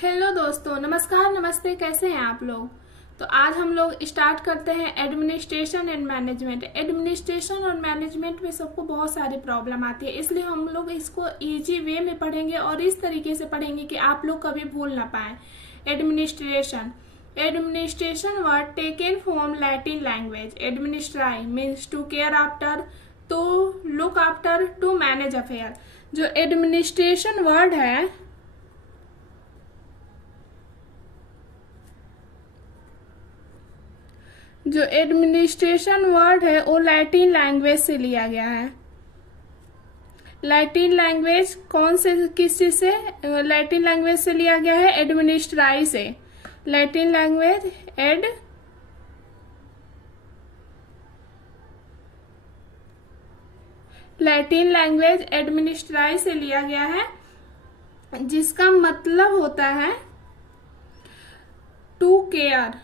Hello दोस्तों, नमस्कार, नमस्ते। कैसे हैं आप लोग? तो आज हम लोग स्टार्ट करते हैं एडमिनिस्ट्रेशन एंड मैनेजमेंट। एडमिनिस्ट्रेशन और मैनेजमेंट में सबको बहुत सारी प्रॉब्लम आती है, इसलिए हम लोग इसको इजी वे में पढ़ेंगे और इस तरीके से पढ़ेंगे कि आप लोग कभी भूल ना पाए। Administration administration word taken from Latin language. एडमिनिस्ट्राई means to care after, to look after, to manage affair. जो एडमिनिस्ट्रेशन वर्ड है जो एडमिनिस्ट्रेशन वर्ड है वो लैटिन लैंग्वेज से लिया गया है। लैटिन लैंग्वेज कौन से किस चीज से लैटिन लैंग्वेज से लिया गया है? एडमिनिस्ट्राई से। लैटिन लैंग्वेज एडमिनिस्ट्राई से लिया गया है, जिसका मतलब होता है to care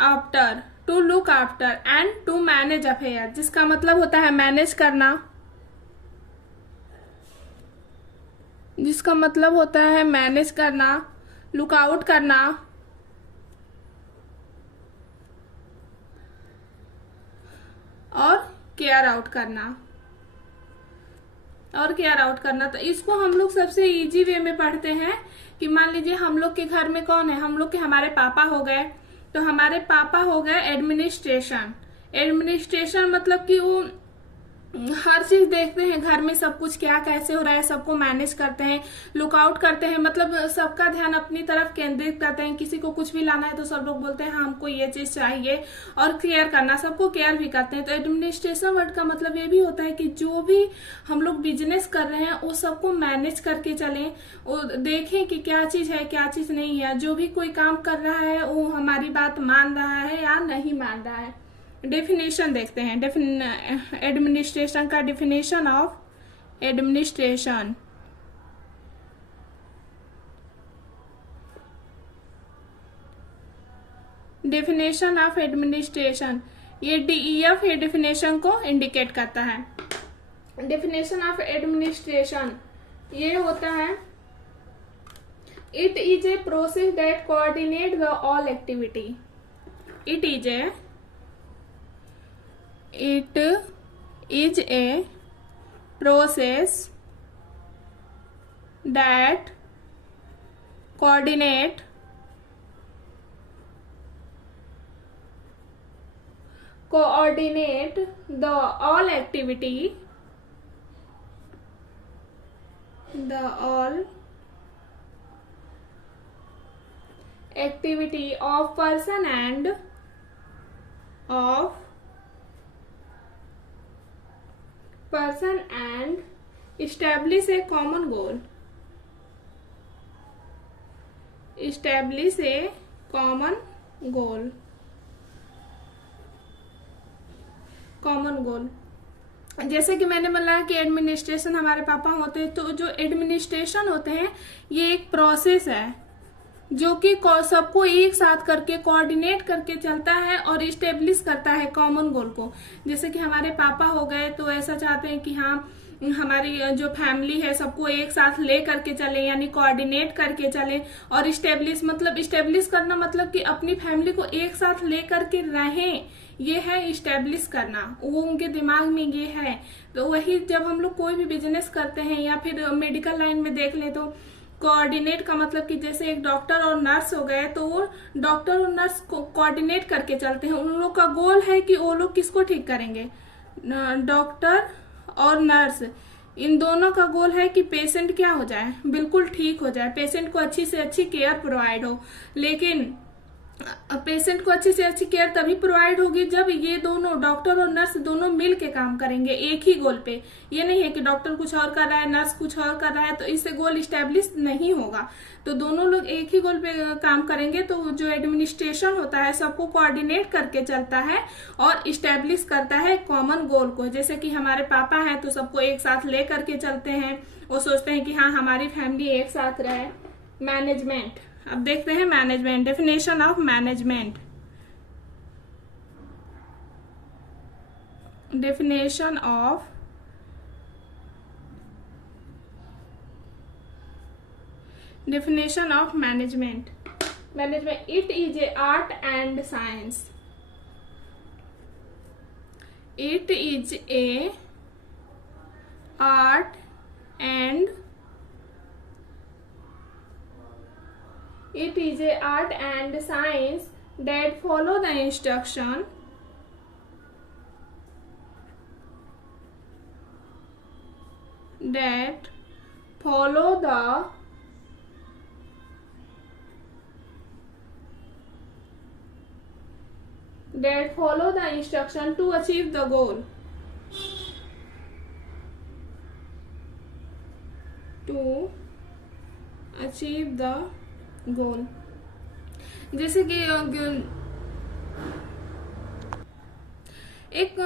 after, to look after and to manage affair. जिसका मतलब होता है मैनेज करना, जिसका मतलब होता है मैनेज करना, लुक आउट करना और केयर आउट करना तो इसको हम लोग सबसे इजी वे में पढ़ते हैं कि मान लीजिए हम लोग के घर में कौन है, हम लोग के हमारे पापा हो गए। तो हमारे पापा हो गए एडमिनिस्ट्रेशन मतलब कि वो हर चीज देखते हैं, घर में सब कुछ क्या कैसे हो रहा है, सबको मैनेज करते हैं, लुकआउट करते हैं, मतलब सबका ध्यान अपनी तरफ केंद्रित करते हैं। किसी को कुछ भी लाना है तो सब लोग बोलते हैं हाँ हमको ये चीज चाहिए, और केयर करना, सबको केयर भी करते हैं। तो एडमिनिस्ट्रेशन वर्ड का मतलब ये भी होता है कि जो भी हम लोग बिजनेस कर रहे हैं वो सबको मैनेज करके चलें, और देखें कि क्या चीज है क्या चीज नहीं है। जो भी कोई काम कर रहा है वो हमारी बात मान रहा है या नहीं मान रहा है। डेफिनेशन देखते हैं। एडमिनिस्ट्रेशन का definition of administration. Definition of administration, ये DEF ये डेफिनेशन को इंडिकेट करता है। डेफिनेशन ऑफ एडमिनिस्ट्रेशन ये होता है it is a process that coordinate the all activity. It is a process that coordinate the all activity of person and establish a common goal. जैसे कि मैंने बोला कि एडमिनिस्ट्रेशन हमारे पापा होते हैं, तो जो एडमिनिस्ट्रेशन होते हैं ये एक प्रोसेस है जो कि सबको एक साथ करके कोऑर्डिनेट करके चलता है और इस्टेब्लिश करता है कॉमन गोल को। जैसे कि हमारे पापा हो गए तो ऐसा चाहते हैं कि हाँ हमारी जो फैमिली है सबको एक साथ ले करके चले, यानी कोऑर्डिनेट करके चले। और इस्टेब्लिश करना मतलब कि अपनी फैमिली को एक साथ ले करके रहें, ये है इस्टेब्लिश करना, वो उनके दिमाग में ये है। तो वही जब हम लोग कोई भी बिजनेस करते हैं या फिर मेडिकल लाइन में देख ले तो कोऑर्डिनेट का मतलब कि जैसे एक डॉक्टर और नर्स हो गए तो वो डॉक्टर और नर्स को कोऑर्डिनेट करके चलते हैं। उन लोग का गोल है कि वो लोग किसको ठीक करेंगे, डॉक्टर और नर्स, इन दोनों का गोल है कि पेशेंट क्या हो जाए, बिल्कुल ठीक हो जाए, पेशेंट को अच्छी से अच्छी केयर प्रोवाइड हो। लेकिन पेशेंट को अच्छी से अच्छी केयर तभी प्रोवाइड होगी जब ये दोनों डॉक्टर और नर्स दोनों मिल के काम करेंगे एक ही गोल पे। ये नहीं है कि डॉक्टर कुछ और कर रहा है नर्स कुछ और कर रहा है तो इससे गोल इस्टेब्लिश नहीं होगा। तो दोनों लोग एक ही गोल पे काम करेंगे। तो जो एडमिनिस्ट्रेशन होता है सबको कोऑर्डिनेट करके चलता है और इस्टेब्लिश करता है कॉमन गोल को। जैसे कि हमारे पापा हैं तो सबको एक साथ ले करके चलते हैं, वो सोचते हैं कि हाँ हमारी फैमिली एक साथ रहे। मैनेजमेंट, अब देखते हैं management. Definition of management, definition of Definition of management. Management, it is a art and science. It is a art and science that follow the instruction to achieve the goal. जैसे कि एक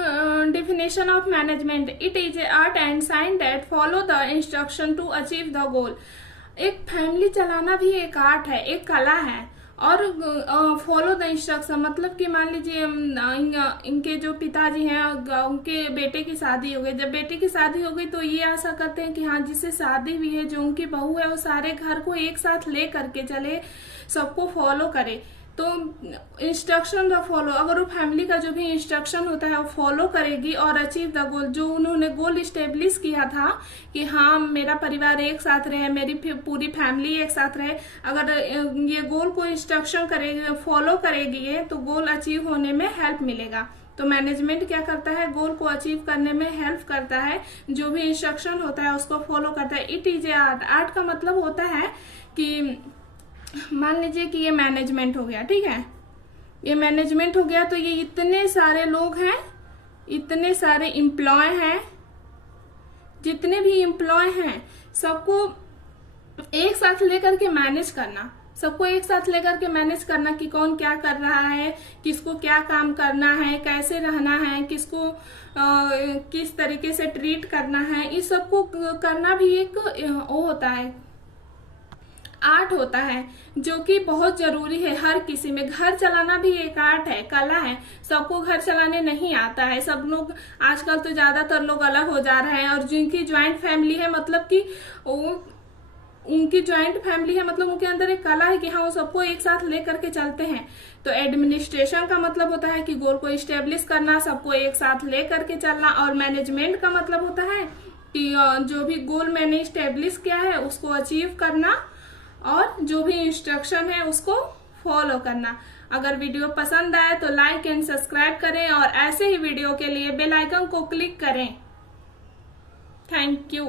definition of management, it is a art and science that follow the instruction to achieve the goal. एक family चलाना भी एक art है, एक कला है। और फॉलो द इंस्ट्रक्शन मतलब कि मान लीजिए इनके जो पिताजी हैं, उनके बेटे की शादी हो गई। जब बेटे की शादी हो गई तो ये आशा करते हैं कि हाँ, जिससे शादी हुई है, जो उनकी बहू है, वो सारे घर को एक साथ ले करके चले, सबको फॉलो करे। तो इंस्ट्रक्शन द फॉलो, अगर वो फैमिली का जो भी इंस्ट्रक्शन होता है वो फॉलो करेगी और अचीव द गोल, जो उन्होंने गोल इस्टेब्लिश किया था कि हाँ, मेरा परिवार एक साथ रहे, मेरी पूरी फैमिली एक साथ रहे, अगर ये गोल को इंस्ट्रक्शन करेगी, फॉलो करेगी, तो गोल अचीव होने में हेल्प मिलेगा। तो मैनेजमेंट क्या करता है? गोल को अचीव करने में हेल्प करता है, जो भी इंस्ट्रक्शन होता है उसको फॉलो करता है। It is a art. Art का मतलब होता है कि मान लीजिए कि ये मैनेजमेंट हो गया, ठीक है, ये मैनेजमेंट हो गया, तो ये इतने सारे लोग हैं, इतने सारे एम्प्लॉय हैं, जितने भी एम्प्लॉय हैं सबको एक साथ लेकर के मैनेज करना, सबको एक साथ लेकर के मैनेज करना कि कौन क्या कर रहा है, किसको क्या काम करना है, कैसे रहना है, किसको किस तरीके से ट्रीट करना है, इस सबको करना भी एक वो होता है, आर्ट होता है, जो कि बहुत जरूरी है हर किसी में। घर चलाना भी एक आर्ट है, कला है। सबको घर चलाने नहीं आता है। सब लोग आजकल तो ज्यादातर लोग अलग हो जा रहे हैं, और जिनकी ज्वाइंट फैमिली है, मतलब कि उनकी ज्वाइंट फैमिली है, मतलब उनके अंदर एक कला है कि हाँ, वो सबको एक साथ ले करके चलते हैं। तो एडमिनिस्ट्रेशन का मतलब होता है कि गोल को इस्टेब्लिश करना, सबको एक साथ ले करके चलना। और मैनेजमेंट का मतलब होता है कि जो भी गोल मैंने इस्टेब्लिश किया है उसको अचीव करना, और जो भी इंस्ट्रक्शन है उसको फॉलो करना। अगर वीडियो पसंद आए तो लाइक एंड सब्सक्राइब करें, और ऐसे ही वीडियो के लिए बेल आइकन को क्लिक करें। Thank you.